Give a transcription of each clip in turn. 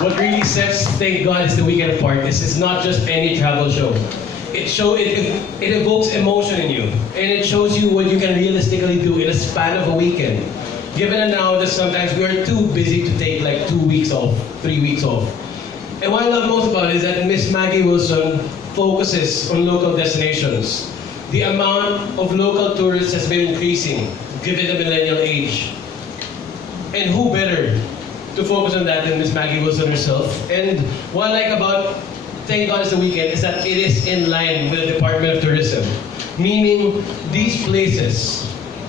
what really sets Thank God It's the Weekend apart is it's not just any travel show. It evokes emotion in you, and it shows you what you can realistically do in a span of a weekend. Given now that sometimes we are too busy to take like 2 weeks off, 3 weeks off. And what I love most about it is that Miss Maggie Wilson focuses on local destinations. The amount of local tourists has been increasing, given the millennial age. And who better to focus on that than Miss Maggie Wilson herself? And what I like about Thank God It's the Weekend is that it is in line with the Department of Tourism. Meaning, these places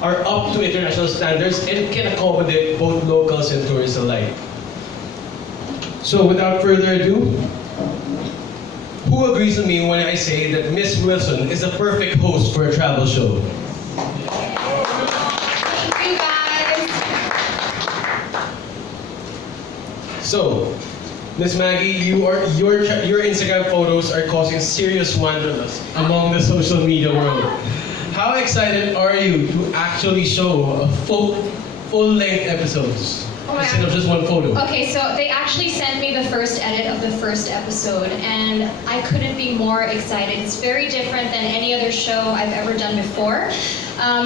are up to international standards and can accommodate both locals and tourists alike. So without further ado, who agrees with me when I say that Miss Wilson is a perfect host for a travel show? Thank you guys. So, Miss Maggie, your Instagram photos are causing serious wanderlust among the social media world. How excited are you to actually show a full-length episodes instead of just one photo? Okay, so they actually sent me the first edit of the first episode, and I couldn't be more excited. It's very different than any other show I've ever done before.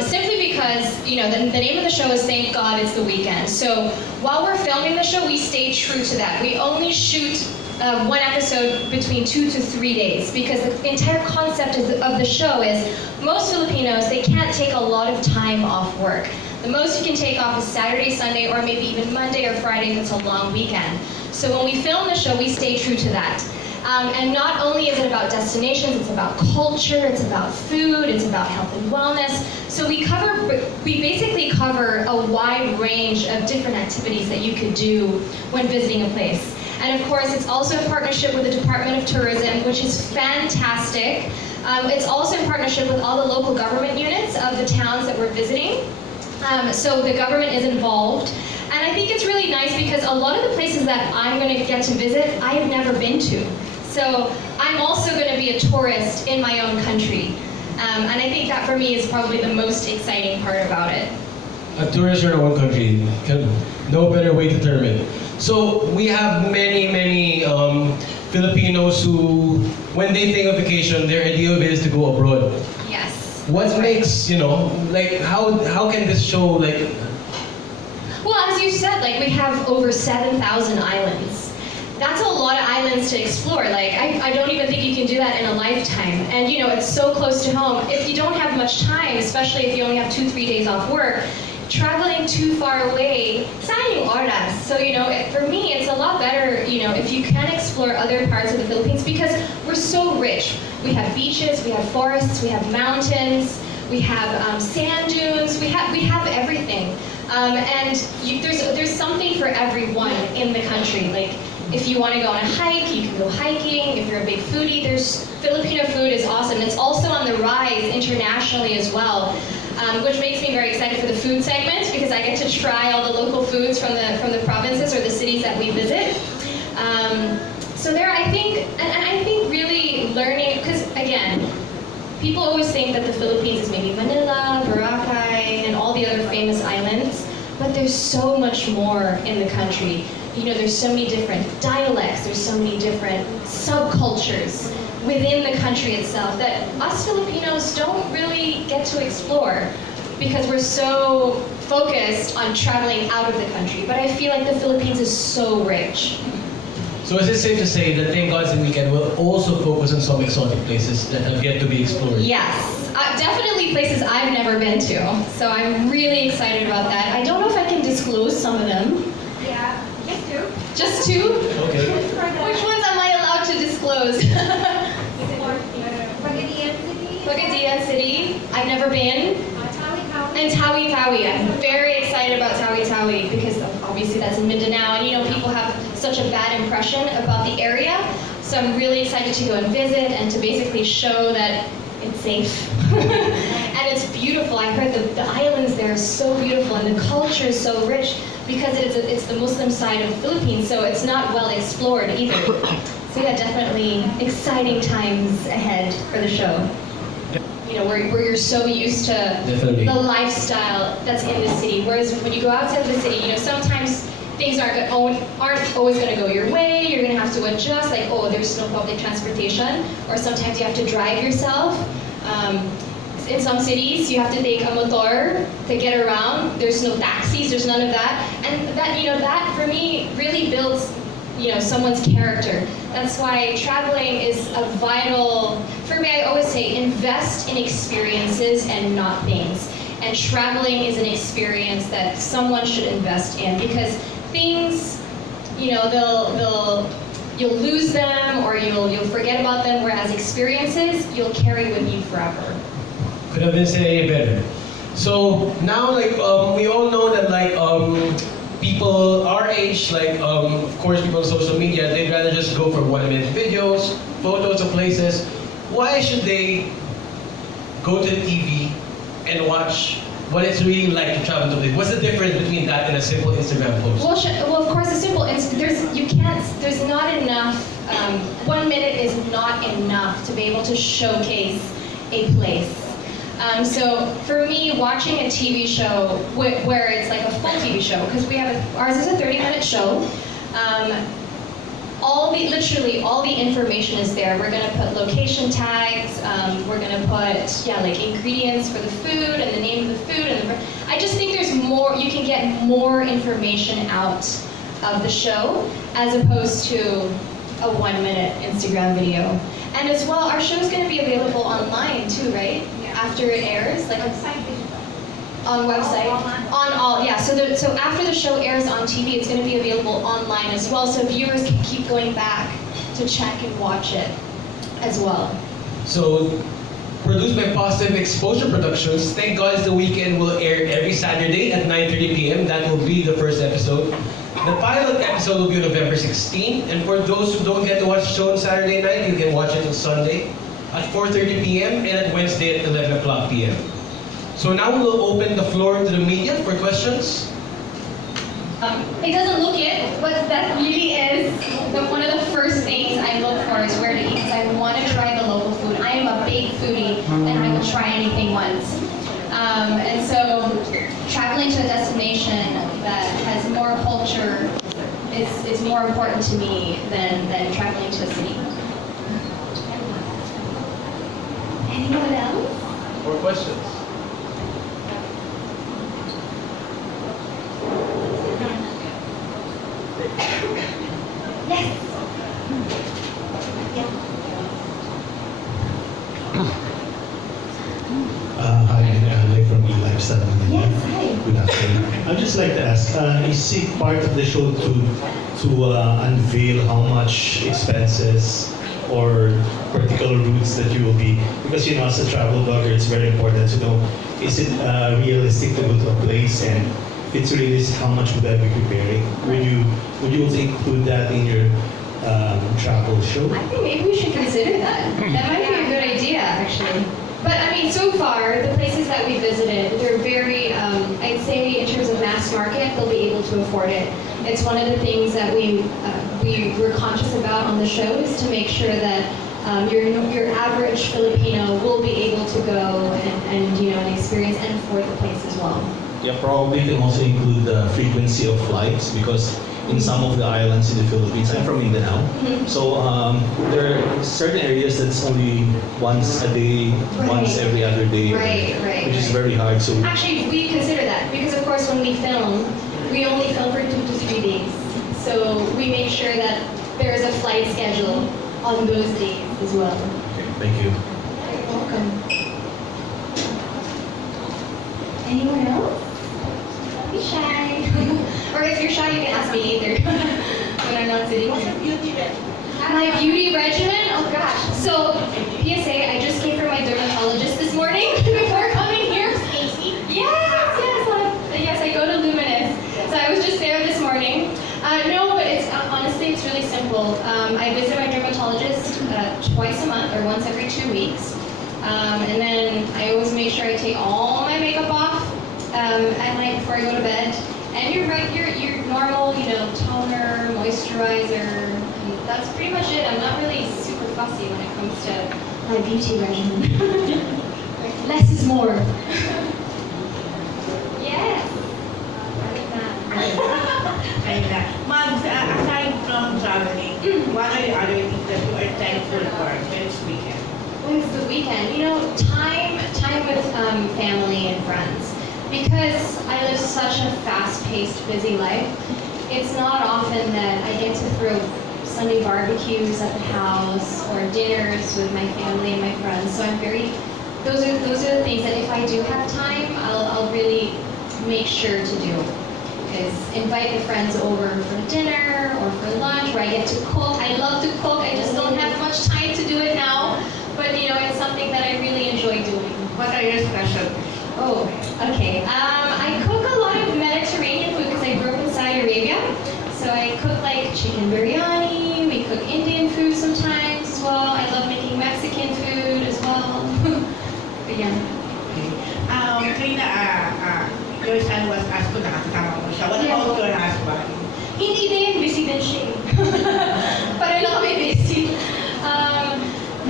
Simply because, you know, the name of the show is Thank God It's the Weekend. So while we're filming the show, we stay true to that. We only shoot one episode between 2 to 3 days, because the entire concept of the show is most Filipinos, they can't take a lot of time off work. The most you can take off is Saturday, Sunday, or maybe even Monday or Friday if it's a long weekend. So when we film the show, we stay true to that. And not only is it about destinations, it's about culture, it's about food, it's about health and wellness. So we basically cover a wide range of different activities that you could do when visiting a place. And of course, it's also in partnership with the Department of Tourism, which is fantastic. It's also in partnership with all the local government units of the towns that we're visiting. So the government is involved. And I think it's really nice because a lot of the places that I'm going to get to visit, I have never been to. So I'm also going to be a tourist in my own country. And I think that for me is probably the most exciting part about it. A tourist in your own country, no better way to term it. So we have many Filipinos who, when they think of vacation, their idea of it is to go abroad. Yes. What makes, like, how can this show, like... Well, as you said, like, we have over 7,000 islands. That's a lot of islands to explore. Like, I don't even think you can do that in a lifetime. And, it's so close to home. If you don't have much time, especially if you only have 2-3 days off work, traveling too far away, sayang oras. So, for me, it's a lot better, if you can explore other parts of the Philippines, because we're so rich. We have beaches, we have forests, we have mountains, we have sand dunes, we have everything. And there's something for everyone in the country. Like, if you want to go on a hike, you can go hiking. If you're a big foodie, Filipino food is awesome. It's also on the rise internationally as well, which makes me very excited for the food segment, because I get to try all the local foods from the provinces or the cities that we visit. So there, I think, and I think really learning, because again, people always think that the Philippines is maybe Manila, Boracay, and all the other famous islands, but there's so much more in the country. There's so many different dialects, there's so many different subcultures within the country itself that us Filipinos don't really get to explore, because we're so focused on traveling out of the country. But I feel like the Philippines is so rich. So is it safe to say that Thank God It's the Weekend will also focus on some exotic places that have yet to be explored? Yes, definitely places I've never been to. So I'm really excited about that. I don't know if I can disclose some of them. Yeah, just two. Just two? Okay. Which ones am I allowed to disclose? Pagadian City. Pagadian City, I've never been. Tawi-Tawi. And Tawi-Tawi, I'm very excited about Tawi-Tawi, because obviously that's in Mindanao, and people have such a bad impression about the area. So I'm really excited to go and visit and to basically show that it's safe. And it's beautiful. I heard the islands there are so beautiful, and the culture is so rich, because it's the Muslim side of the Philippines, so it's not well explored either. So yeah, definitely exciting times ahead for the show. Where you're so used to Definitely. the lifestyle that's in the city. Whereas when you go outside the city, sometimes things aren't always going to go your way. You're going to have to adjust, like, oh, there's no public transportation, or sometimes you have to drive yourself. In some cities, you have to take a motor to get around. There's no taxis, there's none of that. And that, that for me really builds, someone's character. That's why traveling is a vital, for me, I always say, invest in experiences and not things. And traveling is an experience that someone should invest in, because things, you'll lose them or you'll forget about them, whereas experiences, you'll carry with you forever. Could have been said any better. So now, we all know that, people our age, of course, people on social media, they'd rather just go for 1-minute videos, photos of places. Why should they go to the TV and watch what it's really like to travel to place? What's the difference between that and a simple Instagram post? Well, of course, a simple. There's not enough. 1 minute is not enough to be able to showcase a place. So for me, watching a TV show where it's like a full TV show, because ours is a 30-minute show. Literally all the information is there. We're gonna put location tags. We're gonna put ingredients for the food and the name of the food. I just think there's more. You can get more information out of the show as opposed to a 1-minute Instagram video. And as well, our show is going to be available online too, right? Yeah. After it airs, Website digital. on website, Online. on all, yeah. So after the show airs on TV, it's going to be available online as well. So viewers can keep going back to check and watch it as well. So, produced by Positive Exposure Productions, Thank God It's the Weekend will air every Saturday at 9:30 p.m. That will be the first episode. The pilot episode will be on November 16, and for those who don't get to watch the show on Saturday night, you can watch it on Sunday at 4:30 p.m. and at Wednesday at 11 o'clock p.m. So now we'll open the floor to the media for questions. It doesn't look it, but that really is one of the first things I look for is where to eat. Because I want to try the local food. I am a big foodie, and I will try anything once. And so traveling to a destination that has more culture is more important to me than traveling to a city. Anyone else? More questions? Yes. Hi, I'm from eLifestyle. Yes, hi. Good afternoon. I'd just like to ask, is it part of the show to unveil how much expenses or particular routes that you will be? Because as a travel blogger, it's very important to know, is it realistic to go to a place, and if it's realistic, how much would I be preparing? Would you also include that in your travel show? I think maybe we should consider that. That might be a good idea, actually. But I mean, so far, the places that we visited, they're very, I'd say in terms of mass market, they'll be able to afford it. It's one of the things that we were conscious about on the show, is to make sure that your average Filipino will be able to go and experience and afford the place as well. Yeah, probably can also include the frequency of flights, because in some of the islands in the Philippines, I'm from Mindanao, so there are certain areas that's only once a day, once every other day, Right. which is very hard. So Actually, we consider that because, of course, when we film, we only film for 2 to 3 days. So we make sure that there is a flight schedule on those days as well. okay, thank you. You're welcome. Anyone else? Don't be shy. Or if you're shy, you can ask me either. When I'm not sitting. My beauty regimen? Oh gosh. So, PSA, I just came from my dermatologist this morning before coming here. Yes, I go to Luminous. So I was just there this morning. No, but it's honestly, it's really simple. I visit my dermatologist twice a month or once every 2 weeks. And then I always make sure I take all my makeup off at night before I go to bed. And you're right, your normal, toner, moisturizer, and that's pretty much it. I'm not really super fussy when it comes to my beauty regimen. Less is more. Yes. I like that. Diana, aside from traveling, what are the other things that you are thankful for when it's weekend? When it's the weekend, time with family and friends. Because I live such a fast-paced, busy life, it's not often that I get to throw Sunday barbecues at the house or dinners with my family and my friends. So those are the things that if I do have time, I'll really make sure to do. Is invite the friends over for dinner or for lunch where I get to cook. I love to cook. I just don't have much time to do it now. But it's something that I really enjoy doing. What are your special? Oh, okay. I cook a lot of Mediterranean food because I grew up in Saudi Arabia. So I cook like chicken biryani. We cook Indian food sometimes as well. I love making Mexican food as well. But yeah. Karina, your son was asked to nakasama mo siya. What Yeah. about your husband? Hindi din, busy din siya. Pareho lang kami busy.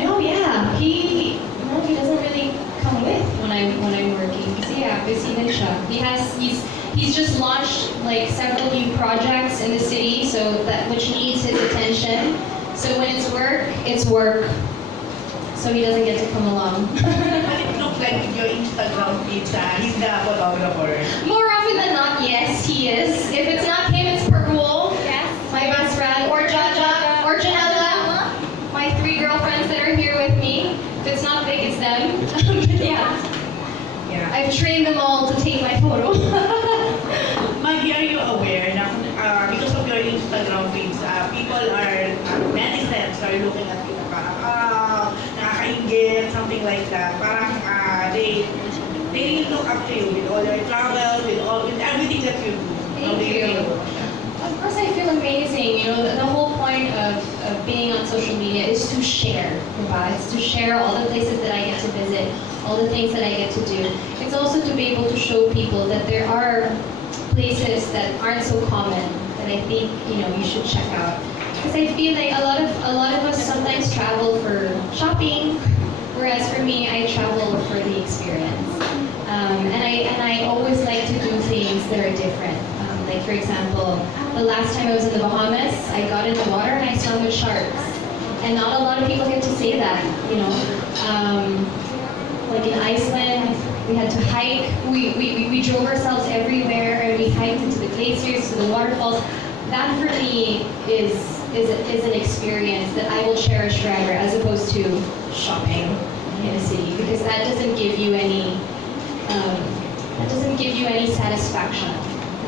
No, yeah, he doesn't really come with when I'm working. Kasi yeah, busy din siya. He's just launched like several new projects in the city, so which needs his attention. So when it's work. So he doesn't get to come along. But it looks like in your Instagram feeds, he's the photographer. More often than not, yes, he is. If it's not him, it's Perul. Yes. My best friend, or Jaja, or Janella, my 3 girlfriends that are here with me. If it's not Vic, it's them. Yeah, Yeah. I've trained them all to take my photo. Maggie, are you aware na because of your Instagram feeds, netizens are looking at you na parang, nakakaingit, something like that. Parang they really look up to you with all your travels, with everything that you do. How do Thank you. feel? Of course, I feel amazing. The whole point of being on social media is to share. Diba? It's to share all the places that I get to visit, all the things that I get to do. It's also to be able to show people that there are places that aren't so common that I think you should check out. Because I feel like a lot of us sometimes travel for shopping, whereas for me, I travel for the experience. And I always like to do things that are different. Like for example, the last time I was in the Bahamas, I got in the water and I swam with sharks. And not a lot of people get to say that, like in Iceland, we had to hike. We drove ourselves everywhere and we hiked into the glaciers, to the waterfalls. That for me is an experience that I will cherish forever, as opposed to shopping in a city, because that doesn't give you any satisfaction.